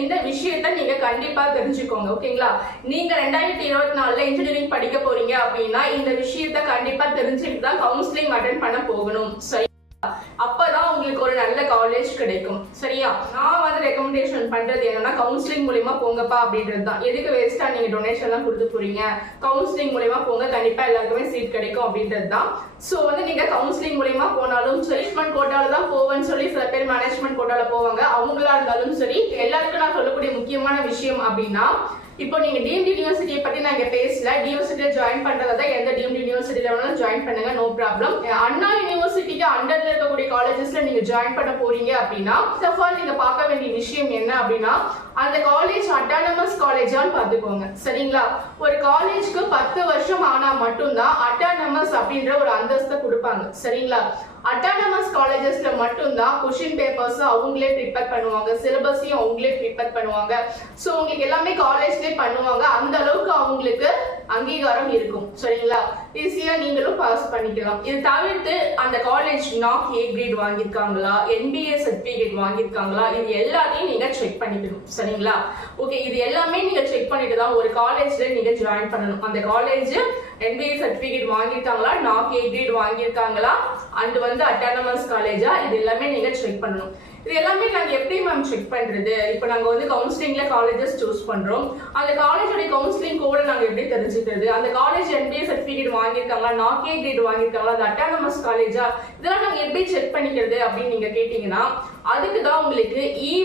இந்த விஷயத்த நீங்க கண்டிப்பா தெரிஞ்சுக்கோங்க. ஓகேங்களா? நீங்க 2024 இன்ஜினியரிங் படிக்க போறீங்க அப்படின்னா இந்த விஷயத்த கண்டிப்பா தெரிஞ்சுட்டு தான் கவுன்சிலிங் அட்டென்ட் பண்ண போகணும். சரி, அப்பதான் உங்களுக்கு ஒரு நல்ல காலேஜ் கிடைக்கும். சரியா? நான் வந்து ரெக்கமெண்டேஷன் பண்றது என்னன்னா கவுன்சிலிங் மூலமா போங்கப்பா அப்படின்றது தான். எதுக்கு வேஸ்டா நீங்க டொனேஷன் எல்லாம் கொடுத்து போறீங்க, கவுன்சிலிங் மூலமா போங்க, கண்டிப்பா எல்லாருக்குமே சீட் கிடைக்கும் அப்படின்றது தான். சோ வந்து நீங்க கவுன்சிலிங் மூலமா போனாலும் மேனேஜ்மெண்ட் கோட்டால தான் போவேன்னு சொல்லி சில பேர் மேனேஜ்மெண்ட் கோட்டால போவாங்க. அவங்களா இருந்தாலும் சரி, எல்லாருக்கும் நான் சொல்லக்கூடிய முக்கியமான விஷயம் அப்படின்னா, இப்போ நீங்க டீம்டு யூனிவர்சிட்டியை பத்தி நான் இங்க பேசல. யூனிவர்சிட்டியில ஜாயின் பண்றதா எந்த டீம்டு யூனிவர்சிட்டியில வேணாலும் ஜாயின் பண்ணுங்க, நோ ப்ராப்ளம். அண்ணா யூனிவர்சிட்டிக்கு அண்டர்ல இருக்கக்கூடிய காலேஜஸ்ல நீங்க ஜாயின் பண்ண போறீங்க அப்படின்னா ஃபர்ஸ்ட் ஆஃப் ஆல் நீங்க பார்க்க வேண்டிய விஷயம் என்ன அப்படின்னா அந்த காலேஜ் அட்டானமஸ் காலேஜான்னு பாத்துக்கோங்க. சரிங்களா? ஒரு காலேஜ்க்கு 10 வருஷம் ஆனா மட்டும்தான் அட்டானமஸ் அப்படின்ற ஒரு அந்தஸ்தை கொடுப்பாங்க. சரிங்களா? அட்டானமஸ் காலேஜஸ்ல மட்டும்தான் கொஸ்டின் பேப்பர்ஸ் அவங்களே ப்ரிப்பேர் பண்ணுவாங்க, சிலபஸையும் அவங்களே ப்ரிப்பேர் பண்ணுவாங்க. ஸோ உங்களுக்கு எல்லாமே காலேஜ்லேயே பண்ணுவாங்க. அந்த அளவுக்கு அவங்களுக்கு அங்கீகாரம் இருக்கும். சரிங்களா? ஈஸியா நீங்களும் பாஸ் பண்ணிக்கலாம். இது தவிர்த்து அந்த காலேஜ் நாக் ஏ கிரேட் வாங்கியிருக்காங்களா, NBA சர்டிபிகேட் வாங்கியிருக்காங்களா, இது எல்லாத்தையும் நீங்க செக் பண்ணிக்கணும். சரிங்களா? ஓகே, இது எல்லாமே நீங்க செக் பண்ணிட்டு தான் ஒரு காலேஜ்ல நீங்க ஜாயின் பண்ணணும். அந்த காலேஜ் NBA சர்டிபிகேட் வாங்கியிருக்காங்களா, நாக் ஏ கிரேட் வாங்கியிருக்காங்களா, அண்ட் வந்து அட்டானமஸ் காலேஜா, இது எல்லாமே நீங்க செக் பண்ணணும். இது எல்லாமே நாங்க எப்படி மேம் செக் பண்றது? இப்போ நாங்க வந்து கவுன்சிலிங்ல காலேஜஸ் சூஸ் பண்றோம். அந்த காலேஜோட கவுன்சிலிங் கோட நாங்க எப்படி தெரிஞ்சுக்கிறது? அந்த காலேஜ் NBA சர்டிபிகேட் வாங்கியிருக்காங்களா, நாக் ஏ கிரேட் வாங்கியிருக்காங்களா, அது அட்டானமஸ் காலேஜா, இதெல்லாம் நாங்க எப்படி செக் பண்ணிக்கிறது அப்படின்னு நீங்க கேட்டீங்கன்னா அதுக்கு தான் உங்களுக்கு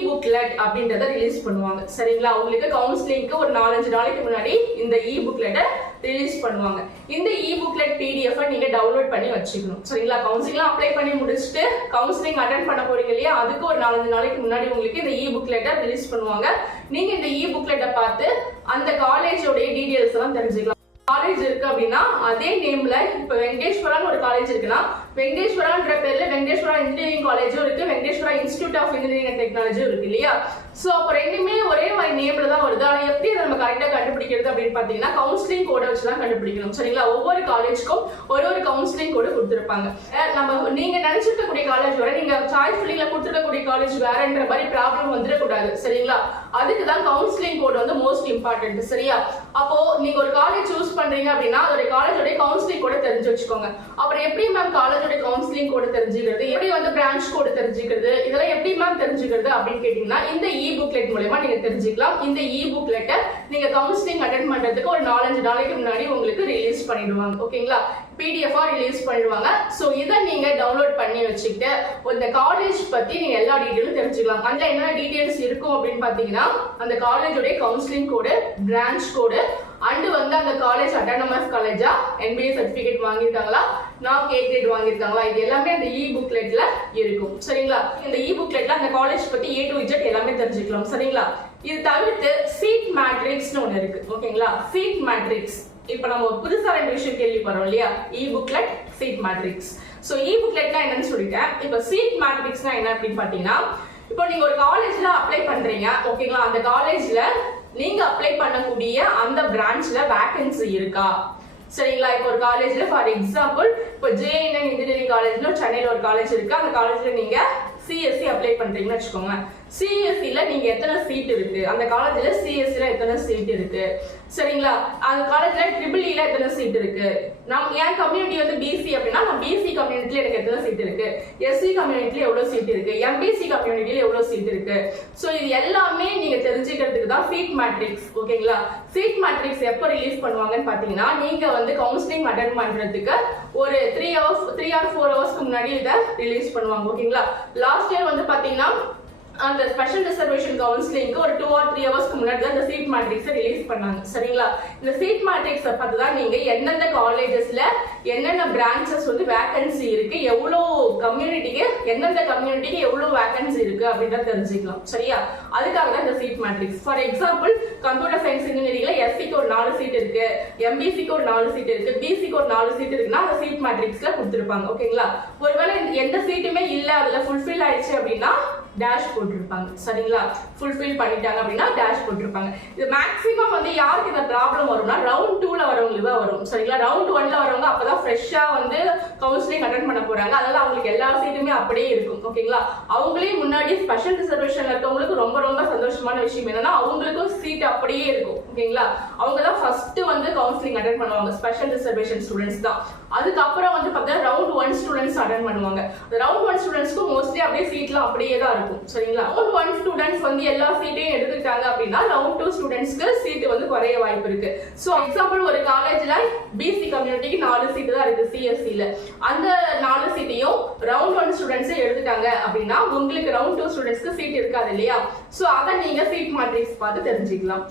புக்லெட் அப்படின்றத ரிலீஸ் பண்ணுவாங்க. சரிங்களா? உங்களுக்கு கவுன்சிலிங்க்கு ஒரு 4-5 நாளைக்கு முன்னாடி இந்த புக்லெட்டை ரிலீஸ் பண்ணுவாங்க. இந்த புக்லெட் PDF நீங்க டவுன்லோட் பண்ணி வச்சுக்கணும். சரிங்களா? கவுன்சிலிங் அப்ளை பண்ணி முடிச்சுட்டு கவுன்சிலிங் அட்டென்ட் பண்ண போறீங்க இல்லையா, அதுக்கு ஒரு 4-5 நாளைக்கு முன்னாடி உங்களுக்கு இந்த புக்லெட்டை ரிலீஸ் பண்ணுவாங்க. நீங்க இந்த புக்லெட்டை பார்த்து அந்த காலேஜோட டீடைல்ஸ் எல்லாம் தெரிஞ்சுக்கலாம். காலேஜ் இருக்கு அப்படின்னா அதே நேம்ல இப்ப வெங்கடேஸ்வரான்னு ஒரு காலேஜ் இருக்குன்னா வெங்கடேஸ்வரான்ற பேர்ல வெங்கடேஸ்வரா இன்ஜினியரிங் காலேஜும் இருக்கு, Venkateswara institute of engineering and டெக்னாலஜியும் இருக்கு இல்லையா? சோ அப்ப ரெண்டுமே ஒரே மாதிரி நேம்ல தான் வருது. ஆனா எப்படி அதை நம்ம கரெக்டா கண்டுபிடிக்கிறது அப்படின்னு பாத்தீங்கன்னா கவுன்சிலிங் கோட வச்சுதான் கண்டுபிடிக்கணும். சரிங்களா? ஒவ்வொரு காலேஜுக்கும் ஒரு கவுன்சிலிங் கோடு கொடுத்திருப்பாங்க. நம்ம நீங்க நினைச்சிருக்கக்கூடிய காலேஜ் வர நீங்க சாய்ஸ் ஃபில்லிங்ல கொடுத்துருக்கக்கூடிய காலேஜ் வேறன்ற மாதிரி ப்ராப்ளம் வந்துடக்கூடாது. சரிங்களா? அதுக்கு தான் கவுன்சிலிங் கோட் வந்து மோஸ்ட் இம்பார்ட்டன்ட். சரியா? அப்போ நீங்க ஒரு காலேஜ் சூஸ் பண்றீங்க அப்படின்னா அதோட காலேஜோட கவுன்சிலிங் கோட தெரிஞ்சு வச்சுக்கோங்க. அப்புறம் எப்படி மேம் காலேஜோட கவுன்சிலிங் கோட் தெரிஞ்சுக்கிறது, எப்படி வந்து பிரான்ச் கோட் தெரிஞ்சுக்கிறது, இதெல்லாம் எப்படி மேம் தெரிஞ்சுக்கிறது அப்படின்னு கேட்டீங்கன்னா இந்த புக்லெட் மூலமா நீங்க தெரிஞ்சுக்கலாம். இந்த புக்லெட்டை நீங்க கவுன்சிலிங் அட்டென்ட் பண்றதுக்கு ஒரு 4-5 நாளைக்கு முன்னாடி உங்களுக்கு ரிலீஸ் பண்ணிடுவாங்க. ஓகேங்களா? PDF ரிலீஸ் பண்ணிடுவாங்க. சோ இதை நீங்க டவுன்லோட் பண்ணி வச்சுக்கிட்டு இந்த காலேஜ் பத்தி நீங்க எல்லா டீடைலும் தெரிஞ்சுக்கலாம். அதுல என்ன டீடைல்ஸ் இருக்கும் அப்படின்னு பாத்தீங்கன்னா அந்த காலேஜோட counselling code, branch code, and வந்து அந்த காலேஜ் அட்டானமஸ் காலேஜா, NBA சர்டிபிகேட் வாங்கியிருக்காங்களா, நாக் ஏ கிரேட் வாங்கியிருக்காங்களா, இது எல்லாமே அந்த புக்லெட்ல இருக்கும். சரிங்களா? இந்த புக்லெட்ல அந்த காலேஜ் பத்தி A to Z எல்லாமே தெரிஞ்சுக்கலாம். சரிங்களா? இது தவிர்த்து சீட் மேட்ரிக்ஸ்னு ஒண்ணு இருக்கு. ஓகேங்களா? சீட் மேட்ரிக்ஸ் இப்ப நம்ம புதுசா ரெண்டு விஷயம் கேள்விப்படுறோம் இல்லையா, புக்லெட், சீட் மேட்ரிக்ஸ். சோ புக்லெட்னா என்னன்னு சொல்லிட்டேன். இப்ப சீட் மேட்ரிக்ஸ்னா என்ன அப்படின்னு பாத்தீங்கன்னா இப்போ நீங்க ஒரு காலேஜ்ல அப்ளை பண்றீங்க. ஓகேங்களா? அந்த காலேஜ்ல நீங்க அப்ளை பண்ணக்கூடிய அந்த பிரான்ச்ல வேகன்சி இருக்கா? சரிங்களா? இப்போ ஒரு காலேஜ்ல ஃபார் எக்ஸாம்பிள் இப்போ JNN இன்ஜினியரிங் காலேஜ்ல சென்னையில ஒரு காலேஜ் இருக்கு. அந்த காலேஜ்ல நீங்க CSE அப்ளை பண்றீங்கன்னு வச்சுக்கோங்க. CSEல நீங்க எத்தனை சீட் இருக்கு, அந்த காலேஜ்ல CSEல எத்தனை சீட் இருக்கு, சரிங்களா? அந்த காலேஜ்ல EEE ல எத்தனை சீட் இருக்கு, என் கம்யூனிட்டி வந்து BC அப்படின்னா நான் BC கம்யூனிட்டில எனக்கு எத்தனை சீட் இருக்கு, SC கம்யூனிட்டில எவ்வளவு சீட் இருக்கு, MBC கம்யூனிட்டில எவ்வளவு சீட் இருக்கு. சோ இது எல்லாமே நீங்க தெரிஞ்சுக்கிறதுக்கு தான் சீட் மேட்ரிக்ஸ். ஓகேங்களா? சீட் மேட்ரிக்ஸ் எப்போ ரிலீஸ் பண்ணுவாங்கன்னு பாத்தீங்கன்னா நீங்க வந்து கவுன்சிலிங் அட்டென்ட் பண்றதுக்கு ஒரு 3 or 4 ஹவர்ஸ்க்கு முன்னாடி இதை ரிலீஸ் பண்ணுவாங்க. ஓகேங்களா? லாஸ்ட் இயர் வந்து பாத்தீங்கன்னா அந்த ஸ்பெஷல் ரிசர்வேஷன் கவுன்சிலிங்க்கு ஒரு 2 or 3 ஹவர்ஸ்க்கு முன்னாடி தான் இந்த சீட் மேட்ரிக்ஸை ரிலீஸ் பண்ணாங்க. சரிங்களா? இந்த சீட் மேட்ரிக்ஸை பார்த்து தான் நீங்க எந்தெந்த காலேஜஸ்ல என்னென்ன பிரான்ச்சஸ் வந்து வேகன்சி இருக்கு, எவ்வளோ கம்யூனிட்டிக்கு எந்தெந்த கம்யூனிட்டிக்கு எவ்வளோ வேகன்சி இருக்கு அப்படின்றத தெரிஞ்சுக்கலாம். சரியா? அதுக்காக தான் இந்த seat matrix. For example computer science இன்ஜினியரிங்ல SCக்கு ஒரு 4 சீட் இருக்கு, MBCக்கு ஒரு 4 சீட் இருக்கு, BCக்கு ஒரு 4 சீட் இருக்குன்னா அந்த சீட் மேட்ரிக்ஸ்ல கொடுத்துருப்பாங்க. ஓகேங்களா? ஒருவேளை எந்த சீட்டுமே இல்ல அதுல ஃபுல்ஃபில் ஆயிடுச்சு அப்படின்னா டேஷ் போட்டிருப்பாங்க. சரிங்களா, ஃபுல்ஃபில் பண்ணிட்டாங்க அப்படின்னா டேஷ் போட்டிருப்பாங்க. இது மேக்ஸிமம் வந்து யாருக்கு இந்த ப்ராப்ளம் வரும்னா ரவுண்ட் 2ல வரவங்களுக்கு தான் வரும். சரிங்களா, ரவுண்ட் 1ல வரவங்க அப்பதான் ஃப்ரெஷ்ஷா வந்து கவுன்சிலிங் அட்டென்ட் பண்ண போறாங்க. அதனால அவங்களுக்கு எல்லா சீட்டுமே அப்படியே இருக்கும். ஓகேங்களா, அவங்களே முன்னாடி ஸ்பெஷல் ரிசர்வேஷன்ல இருக்கவங்களுக்கு ரொம்ப ரொம்ப சந்தோஷமான விஷயம் என்னன்னா அவங்களுக்கும் சீட் அப்படியே இருக்கும். ஓகேங்களா, அவங்க தான் ஃபர்ஸ்ட் வந்து கவுன்சிலிங் அட்டென்ட் பண்ணுவாங்க. ஸ்பெஷல் ரிசர்வேஷன் ஸ்டூடெண்ட்ஸ் தான். அதுக்கப்புறம் வந்து பார்த்தீங்கன்னா ரவுண்ட் 1 ஸ்டூடெண்ட்ஸ் அட்டென்ட் பண்ணுவாங்க. ரவுண்ட் 1 ஸ்டூடெண்ட்ஸ்க்கு மோஸ்ட்லி அப்படியே சீட்லாம் அப்படியே தான் இருக்கும். சரிங்களா, ரவுண்ட் 1 ஸ்டூடெண்ட்ஸ் வந்து எல்லா சீட்டையும் எடுத்துக்கிட்டாங்க அப்படின்னா ரவுண்ட் 2 ஸ்டூடெண்ட்ஸ்க்கு சீட் வந்து குறைய வாய்ப்பு இருக்கு. ஸோ எக்ஸாம்பிள் ஒரு காலேஜ்ல பிசி கம்யூனிட்டிக்கு 4 சீட்டு தான் இருக்கு சிஎஸ்சில. அந்த 4 சீட்டையும் ரவுண்ட் 1 ஸ்டூடெண்ட்ஸ் எடுத்துட்டாங்க அப்படின்னா உங்களுக்கு ரவுண்ட் 2 ஸ்டூடெண்ட்ஸ்க்கு சீட் இருக்காது இல்லையா? ஸோ அதை நீங்க சீட் மேட்ரிக்ஸ் பார்த்து தெரிஞ்சுக்கலாம்.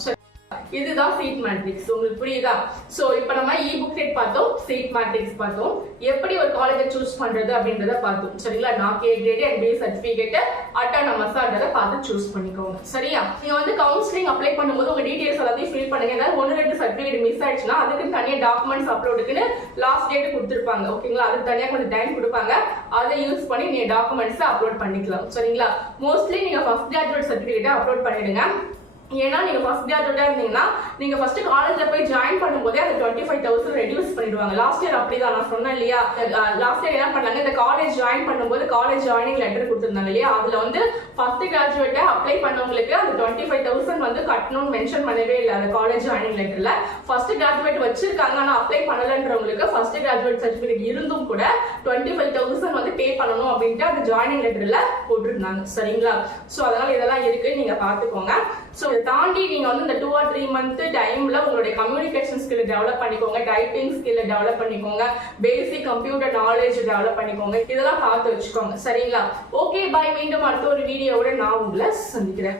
இதுதான் சீட் மேட்ரிக்ஸ். உங்களுக்கு புரியுதா? சோ இப்போ நம்ம இ புக்லெட் பார்த்தோம், சீட் மேட்ரிக்ஸ் பார்த்தோம், எப்படி ஒரு காலேஜை சூஸ் பண்றது அப்படின்றத பார்த்தோம். சரிங்களா, NAAC A grade and B certificate அட்டானமஸான்றத பார்த்து சூஸ் பண்ணிக்கோங்க. சரியா, நீங்க வந்து கவுன்சிலிங் அப்ளை பண்ணும்போது உங்க டீடைல்ஸ் எல்லாத்தையும் ஃபில் பண்ணுங்க. ஏதாவது 1-2 சர்டிபிகேட் மிஸ் ஆயிடுச்சுன்னா அதுக்கு தனியா டாக்குமெண்ட்ஸ் அப்லோடுக்குன்னு லாஸ்ட் டேட் கொடுத்துருப்பாங்க. ஓகேங்களா, அதுக்கு தனியா கொஞ்சம் டைம் கொடுப்பாங்க. அதை யூஸ் பண்ணி நீங்க டாக்குமெண்ட்ஸ் அப்லோட் பண்ணிக்கலாம். சரிங்களா, மோஸ்ட்லி நீங்க ஃபர்ஸ்ட் கிராஜுவேட் சர்டிபிகேட் அப்லோட் பண்ணிடுங்க. ஏன்னா நீங்க ஃபர்ஸ்ட் கிராஜுவேட்டா இருந்தீங்கன்னா நீங்க ஃபர்ஸ்ட் காலேஜ்ல போய் ஜாயின் பண்ணும்போதே அந்த 25,000 ரெடியூஸ் பண்ணிடுவாங்க. லாஸ்ட் இயர் அப்படிதான் நான் சொன்னேன் இல்லையா? லாஸ்ட் இயர் என்ன பண்ணாங்க, இந்த காலேஜ் ஜாயின் பண்ணும்போது காலேஜ் ஜாயினிங் லெட்டர் கொடுத்திருந்தாங்க இல்லையா? அதுல வந்து ஃபர்ஸ்ட் கிராஜுவேட்டா அப்ளை பண்ணவங்களுக்கு அந்த 25,000 வந்து கட்டணும்னு மென்ஷன் பண்ணவே இல்லை அந்த காலேஜ் ஜாயினிங் லெட்டர்ல. ஃபர்ஸ்ட் கிராஜுவேட் வச்சிருக்காங்க ஆனா அப்ளை பண்ணலன்றவங்களுக்கு ஃபர்ஸ்ட் கிராஜுவேட் சர்டிபிகேட் இருந்தும் கூட 25,000 வந்து பே பண்ணணும் அப்படின்ட்டு அந்த ஜாயினிங் லெட்டர்ல போட்டிருந்தாங்க. சரிங்களா, சோ அதனால இதெல்லாம் இருக்கு, நீங்க பாத்துக்கோங்க. சோ தாண்டி நீங்க வந்து இந்த 2 or 3 month டைம்ல உங்களுடைய கம்யூனிகேஷன் ஸ்கில் டெவலப் பண்ணிக்கோங்க, டைப்பிங் ஸ்கில் டெவலப் பண்ணிக்கோங்க, பேசிக் கம்ப்யூட்டர் நாலேஜ் டெவலப் பண்ணிக்கோங்க. இதெல்லாம் பார்த்து வச்சுக்கோங்க. சரிங்களா, ஓகே, பை. மீண்டும் அடுத்த ஒரு வீடியோவோட நான் உங்களை சந்திக்கிறேன்.